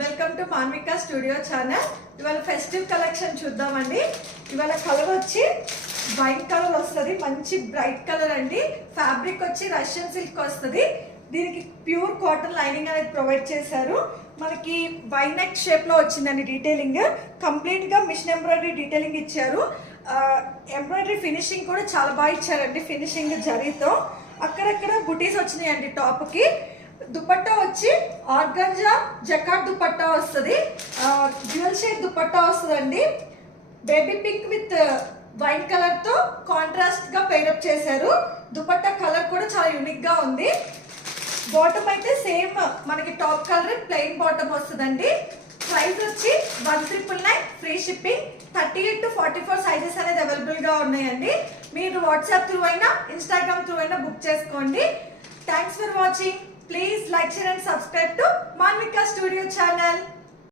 Welcome to Manvika studio channel. ఇవాళ festive collection చూద్దామండి. ఇవాళ కలర్ వచ్చి వైట్ కలర్ వస్తుంది, మంచి బ్రైట్ కలర్ అండి. ఫ్యాబ్రిక్ వచ్చి రష్యన్ సిల్క్ వస్తుంది. దీనికి ప్యూర్ కాటన్ లైనింగ్ అనేది ప్రొవైడ్ చేశారు. మనకి వై నెక్ షేప్ లో వచ్చిందండి. డీటెయిలింగ్ కంప్లీట్ గా మిషన్ ఎంబ్రాయిడరీ డీటెయిలింగ్ ఇచ్చారు. ఎంబ్రాయిడరీ ఫినిషింగ్ కూడా చాలా బాగా ఇచ్చారండి. ఫినిషింగ్ జరీతో అక్కడక్కడ బుటీస్ వచ్చినాయండి. టాప్ కి దుపట్టా వచ్చి ఆర్గంజా జకార్డ్ దుపట్టా వస్తుంది. డ్యూయల్ షేడ్ దుపట్టా వస్తుందండి. Baby pink with white colour తో కాంట్రాస్ట్ గా పేరప్ చేశారు. దుపట్టా కలర్ కూడా చాలా యూనిక్ గా ఉంది. బాటమ్ అయితే సేమ్ మనకి టాప్ కలర్ ప్లెయిన్ బాటమ్ వస్తుందండి. ప్రైస్ వచ్చి 1999 ఫ్రీ షిప్పింగ్. 38 to 44 సైజెస్ అనేది అవైలబుల్ గా ఉన్నాయండి. మీరు వాట్సాప్ త్రూ అయినా ఇన్స్టాగ్రామ్ త్రూ అయినా బుక్ చేసుకోండి. Thanks for watching. Please like, share and subscribe to Manvika Studio channel.